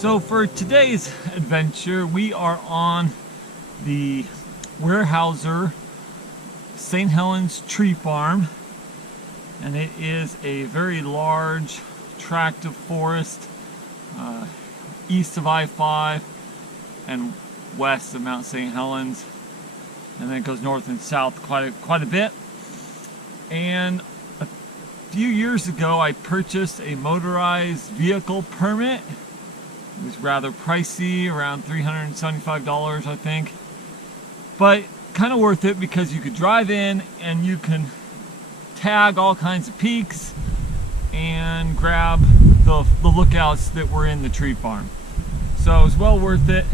So for today's adventure, we are on the Weyerhaeuser St. Helens tree farm, and it is a very large tract of forest east of I-5 and west of Mount St. Helens, and then it goes north and south quite a bit. And a few years ago I purchased a motorized vehicle permit. It was rather pricey, around $375 I think, but kind of worth it because you could drive in and you can tag all kinds of peaks and grab the lookouts that were in the tree farm. So it was well worth it.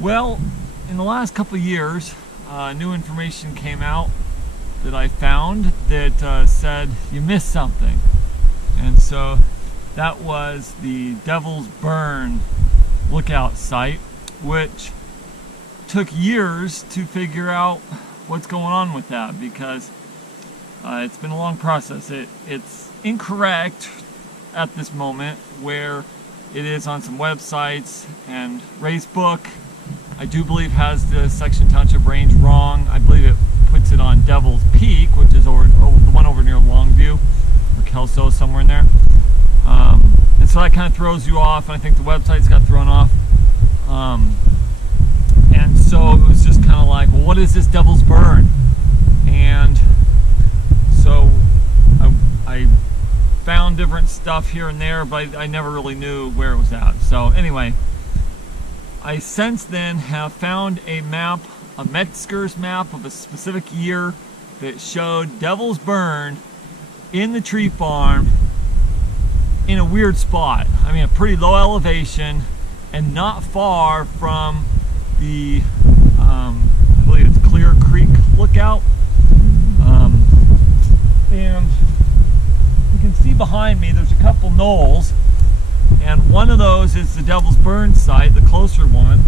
Well, in the last couple of years, new information came out that I found that said you missed something. And so that was the Devil's Burn lookout site, which took years to figure out what's going on with that, because it's been a long process. It's incorrect at this moment where it is on some websites, and Ray's book, I do believe, has the Section Township range wrong. I believe it puts it on Devil's Peak, which is the one over near Longview, or Kelso, somewhere in there. And so that kind of throws you off, and I think the websites got thrown off. And so it was just kind of like, well, what is this Devil's Burn? And so I found different stuff here and there, but I never really knew where it was at. So anyway, I since then have found a map, a Metzger's map of a specific year that showed Devil's Burn in the tree farm in a weird spot. I mean, a pretty low elevation and not far from the, I believe it's Clear Creek lookout. And you can see behind me there's a couple knolls, and one of those is the Devil's Burn site, the closer one,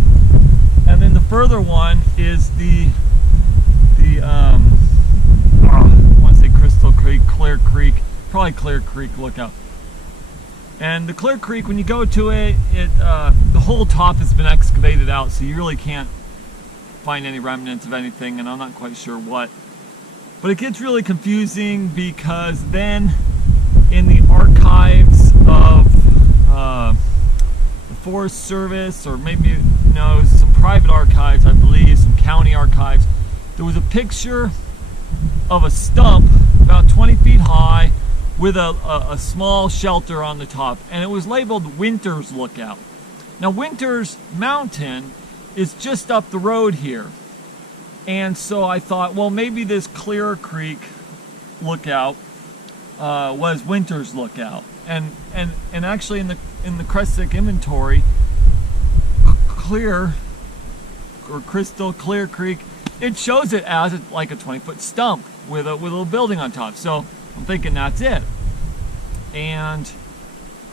and then the further one is I want to say Crystal Creek, Clear Creek, probably Clear Creek lookout. And the Clear Creek, when you go to it, the whole top has been excavated out, so you really can't find any remnants of anything, and I'm not quite sure what. But it gets really confusing because then in the archives of the Forest Service, or maybe some private archives, I believe, some county archives, there was a picture of a stump about 20 feet high with a small shelter on the top, and it was labeled Winter's Lookout. Now, Winter's Mountain is just up the road here, and so I thought, well, maybe this Clear Creek lookout was Winter's Lookout, and actually in the Crescent inventory, Clear or Crystal Clear Creek, it shows it as like a 20-foot stump with a little building on top. So I'm thinking that's it. And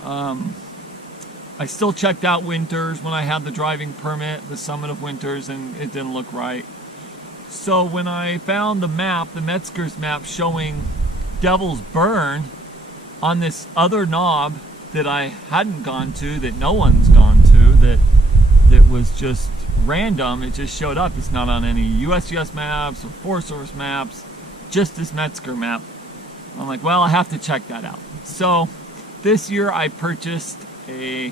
I still checked out Winters when I had the driving permit, the summit of Winters, and it didn't look right. So when I found the map, the Metzger's map, showing Devil's Burn on this other knob that I hadn't gone to, that no one's gone to, that was just random, it just showed up. It's not on any USGS maps or Forest Service maps, just this Metzger map. I'm like, well, I have to check that out. So this year I purchased a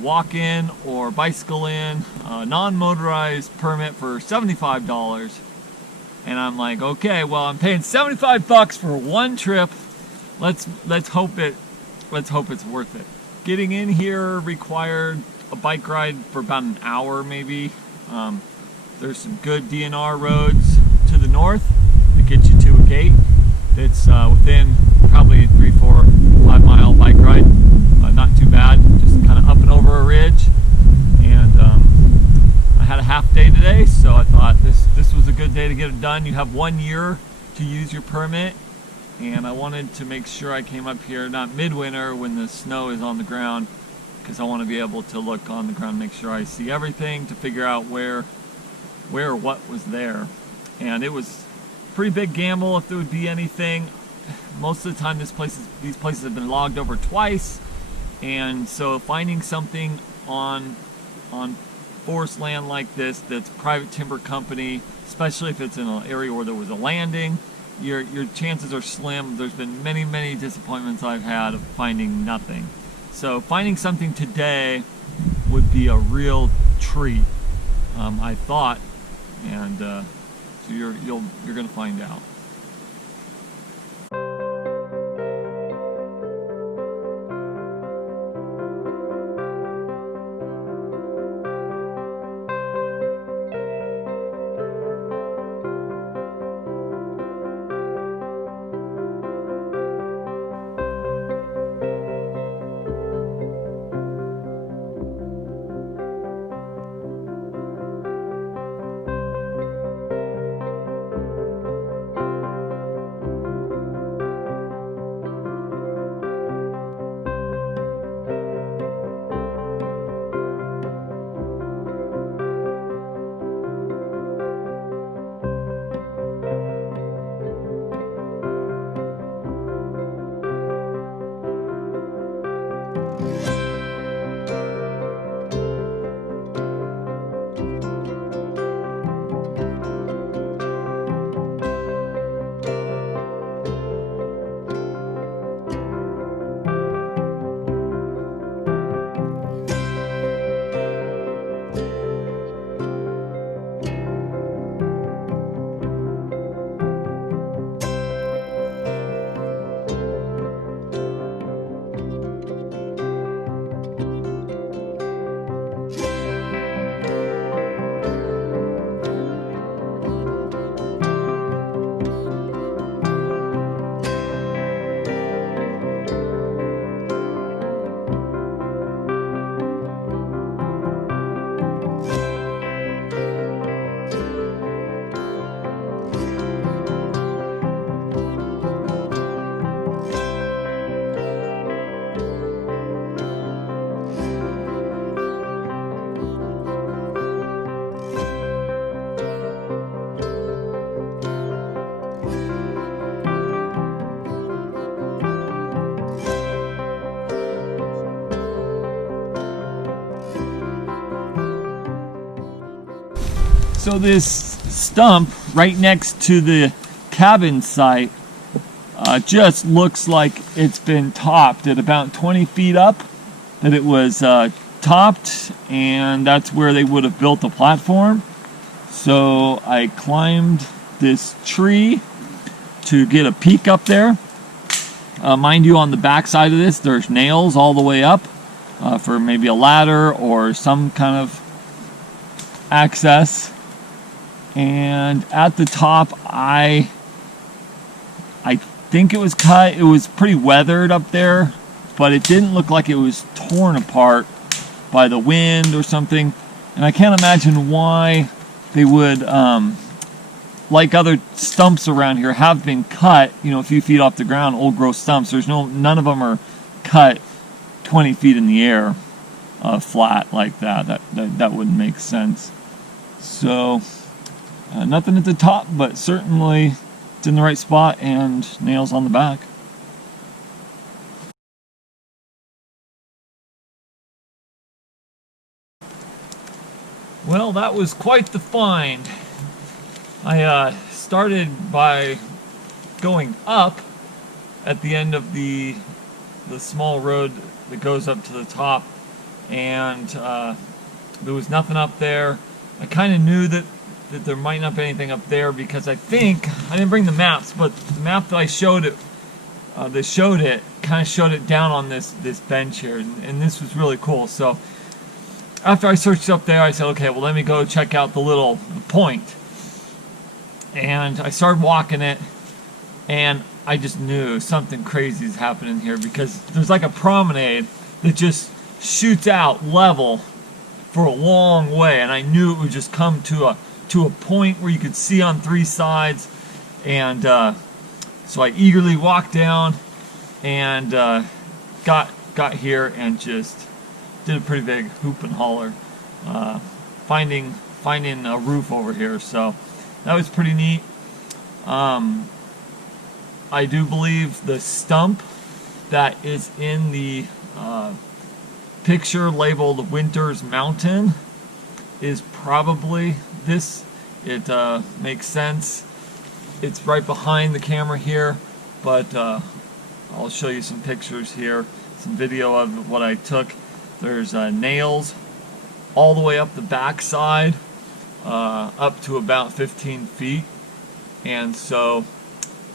walk-in or bicycle-in non-motorized permit for $75, and I'm like, okay, well, I'm paying $75 for one trip. Let's hope it's worth it. Getting in here required a bike ride for about an hour maybe. There's some good DNR roads to the north that get you to a gate. It's within probably 3, 4, 5 mile bike ride. Not too bad, just kind of up and over a ridge. And I had a half day today, so I thought this was a good day to get it done. You have 1 year to use your permit, and I wanted to make sure I came up here not midwinter when the snow is on the ground, because I want to be able to look on the ground, make sure I see everything, to figure out where or what was there. And it was a pretty big gamble if there would be anything. Most of the time these places have been logged over twice, And so finding something on forest land like this that's private timber company, especially if it's in an area where there was a landing, your chances are slim. There's been many disappointments I've had of finding nothing. So finding something today would be a real treat, I thought, and so you're going to find out. So this stump right next to the cabin site just looks like it's been topped at about 20 feet up, that it was topped, and that's where they would have built the platform. So I climbed this tree to get a peek up there. Mind you, on the back side of this, there's nails all the way up for maybe a ladder or some kind of access. And at the top, I think it was cut. It was pretty weathered up there, but it didn't look like it was torn apart by the wind or something. And I can't imagine why they would, like other stumps around here, have been cut, you know, a few feet off the ground, old growth stumps. None of them are cut 20 feet in the air, flat like that. That wouldn't make sense. So nothing at the top, but certainly it's in the right spot and nails on the back. Well, that was quite the find. I started by going up at the end of the small road that goes up to the top, and there was nothing up there. I kind of knew that there might not be anything up there because I think I didn't bring the maps, but the map that I showed it, kind of showed it down on this bench here, and this was really cool. So after I searched up there, I said, okay, well, let me go check out the point. And I started walking it, and I just knew something crazy is happening here, because there's like a promenade that just shoots out level for a long way, and I knew it would just come to a point where you could see on three sides. And so I eagerly walked down and got here and just did a pretty big hoop and holler, finding a roof over here. So that was pretty neat. I do believe the stump that is in the picture labeled Winter's Mountain is probably this. It makes sense. It's right behind the camera here, but I'll show you some pictures here, some video of what I took. There's nails all the way up the backside, up to about 15 feet, and so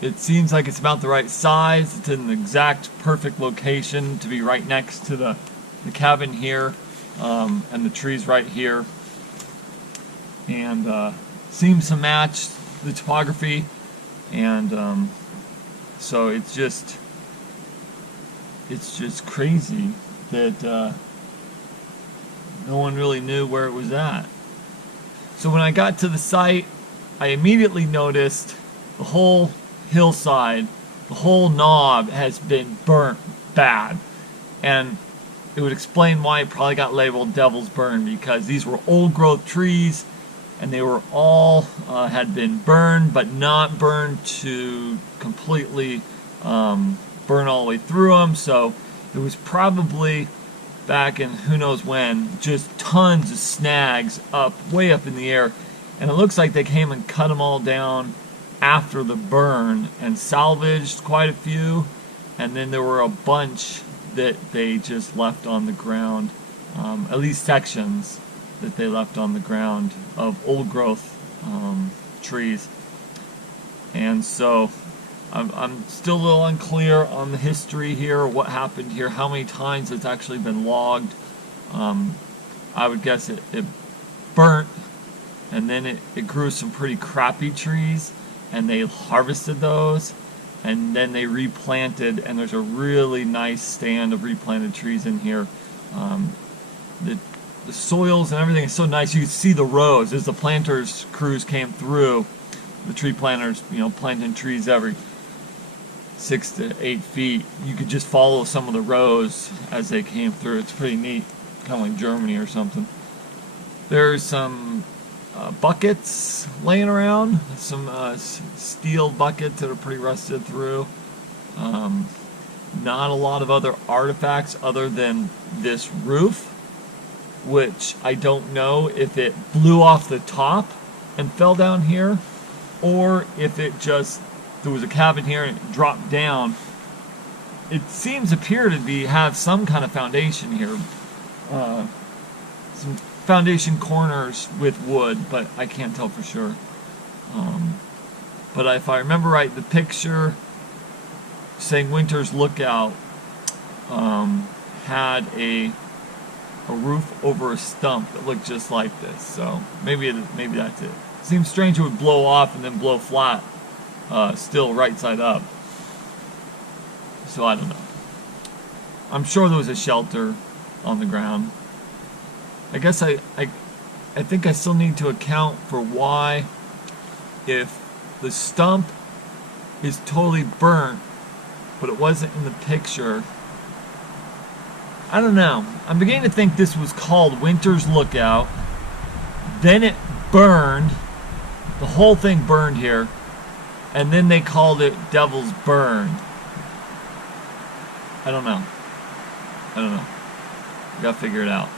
it seems like it's about the right size. It's in the exact perfect location to be right next to the cabin here, and the trees right here, and seems to match the topography, and so it's just crazy that no one really knew where it was at. So when I got to the site, I immediately noticed the whole hillside, the whole knob has been burnt bad, and it would explain why it probably got labeled Devil's Burn, because these were old growth trees and they were all had been burned, but not burned to completely burn all the way through them. So it was probably back in who knows when, just tons of snags way up in the air, and it looks like they came and cut them all down after the burn and salvaged quite a few, and then there were a bunch that they just left on the ground, at least sections that they left on the ground of old growth trees. And so I'm still a little unclear on the history here, what happened here, how many times it's actually been logged. I would guess it burnt, and then it grew some pretty crappy trees, and they harvested those, and then they replanted, and there's a really nice stand of replanted trees in here. The soils and everything is so nice. You can see the rows as the planters crews came through. The tree planters, planting trees every 6 to 8 feet. You could just follow some of the rows as they came through. It's pretty neat, kind of like Germany or something. There's some buckets laying around, some steel buckets that are pretty rusted through. Not a lot of other artifacts other than this roof, which I don't know if it blew off the top and fell down here, or if there was a cabin here and it dropped down. It appear to have some kind of foundation here. Some foundation corners with wood, but I can't tell for sure. But if I remember right, the picture saying Winter's Lookout had a roof over a stump that looked just like this. So maybe that's it. Seems strange it would blow off and then blow flat, still right side up. So I don't know. I'm sure there was a shelter on the ground. I guess I think I still need to account for why, if the stump is totally burnt, but it wasn't in the picture. I don't know. I'm beginning to think this was called Winter's Lookout. Then it burned. The whole thing burned here. And then they called it Devil's Burn. I don't know. You gotta figure it out.